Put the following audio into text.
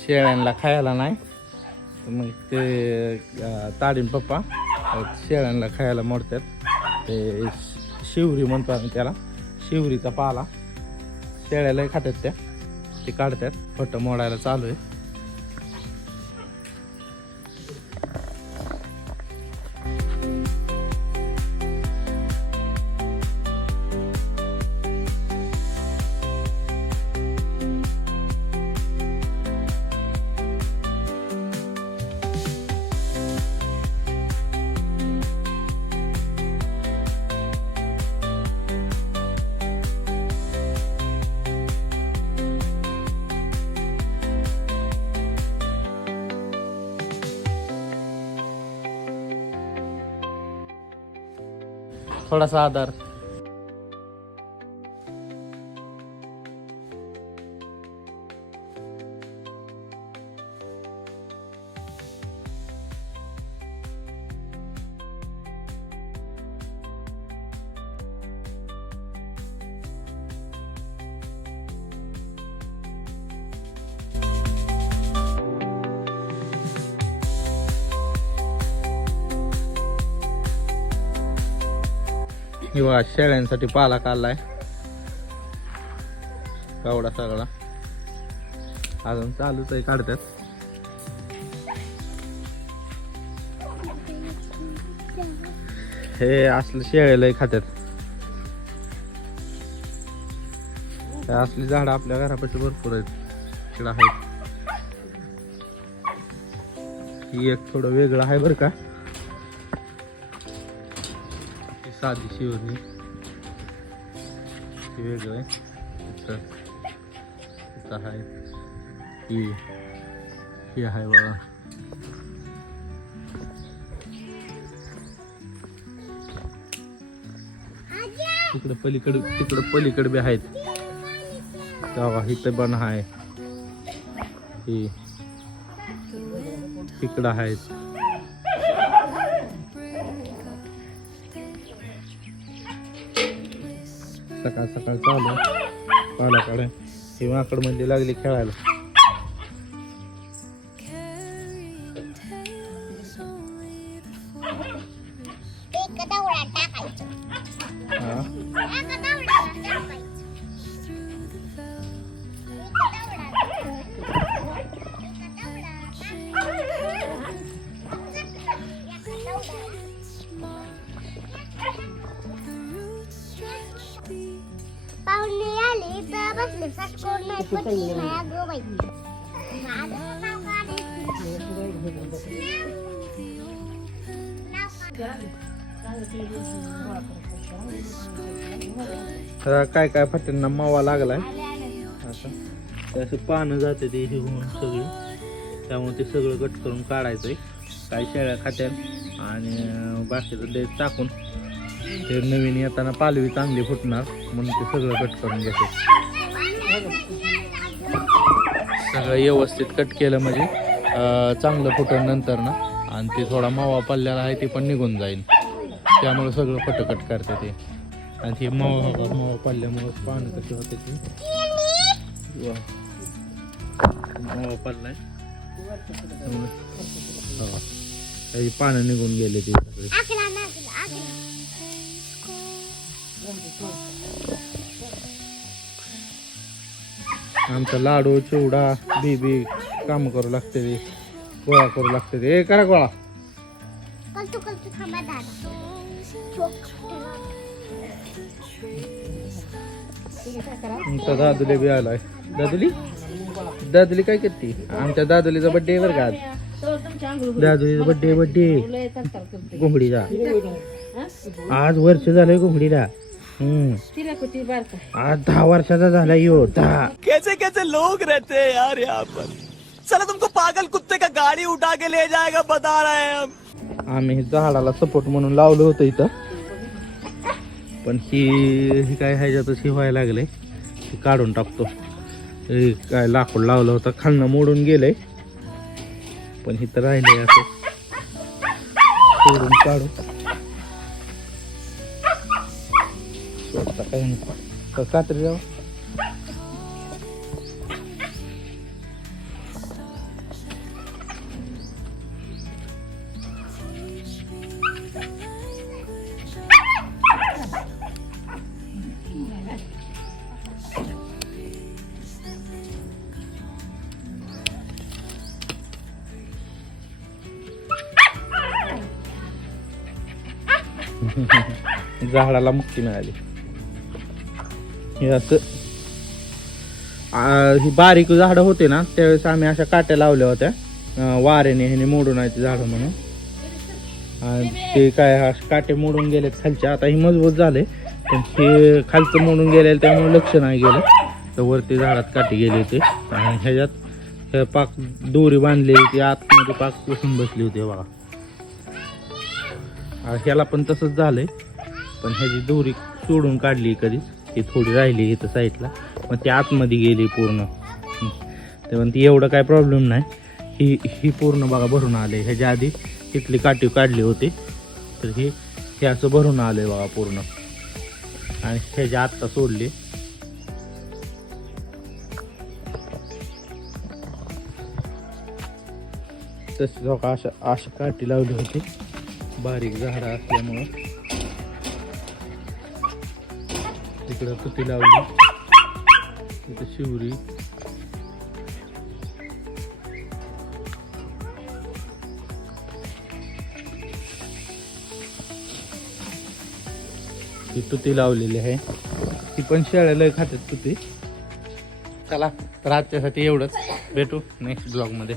शेळ्यांना खायला नाही. मग ते ताडीन पप्पा शेळ्यांना खायला मोडतात. ते शिवरी म्हणतो आम्ही त्याला शिवरीचा पाला. शेळ्यालाही खातात त्या ते काढतात. फट मोडायला चालू आहे. थोडासा आधार किंवा शेळ्यांसाठी पाला काढलाय कावडा सगळा. अजून चालूच आहे काढतात हे असलं शेळ्यालाही खात्यात. हे असली झाडं आपल्या घरापाशी भरपूर आहेत. इकडं आहेत. ही एक थोडं वेगळं आहे बरं का. साधी शिवरणी ही वेगळं आहे. इथं इथं आहे. ही. ही आहे बाबा तिकडं पलीकडे तिकडं पलीकडे बी आहेत. तेव्हा इथं पण आहे. ही. तिकडं आहेत. सकाळ सकाळ चालू पाण्याकडे. ही माकडमध्ये लागली खेळायला. तर काय काय फाट्यांना मावा लागलाय? असं ते पानं जाते ते हिवून सगळी. त्यामुळे ते सगळं कट करून काढायचंय. काही शेळ्या खात्यात आणि बाकीचं ते टाकून ते नवीन येताना पालवी चांगली फुटणार म्हणून ते सगळं कट करून घेते. सगळं व्यवस्थित कट केलं म्हणजे चांगलं फुटून नंतर ना आणि ते थोडा मावा पडलेला आहे ते पण निघून जाईल त्यामुळे सगळं फटकट करते ते. आणि ते मावा मावा पडल्यामुळे पानं कसे होते ते? मावा पडलाय. हो. काही पानं निघून गेले ते सगळे. आमचा लाडू चिवडा बीबी काम करू लागते ते गोळा करू लागते ते. ए करा गोळा. आमचा दादुली बी आलाय. दादुली? दादुली काय करते? आमच्या दादुलीचा बड्डे बरं का आज. दादुलीचा बड्डे बड्डे. घोंगडीचा आज वर्ष झालंय घोंगडीला. हम्म. आज दहा वर्षाचा झाला यो दहा. कैसे कैसे लोग रहते हैं यार यहाँ पर? चलो तुमको पागल कुत्ते का गाड़ी उठा के ले जाएगा बता रहे हैं हम। आम्ही झाडाला सपोर्ट म्हणून लावलं होतं इथं. पण ही ही काय ह्याच्यातच हे व्हायला लागलंय. हे काढून टाकतो. काय लाकूड लावलं होतं खालनं मोडून गेलंय. पण इथं राहिले असं. सोडून काढू. आता काय नको. कात्री जाऊ झाडाला मुक्ती मिळाली. हे असं. ही बारीक झाडं होते ना त्यावेळेस आम्ही अशा काट्या लावल्या होत्या. वाऱ्याने ह्याने मोडून आहे झाडं म्हणून. आणि ते काय असे काटे मोडून गेलेत खालचे. आता ही मजबूत झाले पण हे खालचं मोडून गेले त्यामुळे लक्ष नाही गेलं. तर वरती झाडात काटे गेले होते. आणि ह्याच्यात पाक दोरी बांधलेली ती आतमध्ये पाक बसून बसली होती बघा. ह्याला पण तसंच झालंय. पण ह्याची दोरी सोडून काढली कधीच. ती थोडी राहिली इथं साईडला. मग ती आतमध्ये गेली पूर्ण. ते पण ती एवढं काय प्रॉब्लेम नाही. ही ही पूर्ण बघा भरून आले ह्याच्या आधी तिथली काठी काढली होती. तर ही हे असं भरून आलंय बघा पूर्ण. आणि ह्याच्या आत्ता सोडली. तशी बघा अशा अशी काठी लावली होती. बारीक झाडं असल्यामुळं तिकडं तुती लावली. तिथं शिवरी. ती तुती लावलेली आहे. ती पण शेळ्या लय खातात तुती. चला तर आजच्यासाठी एवढंच. भेटू नेक्स्ट ब्लॉगमध्ये.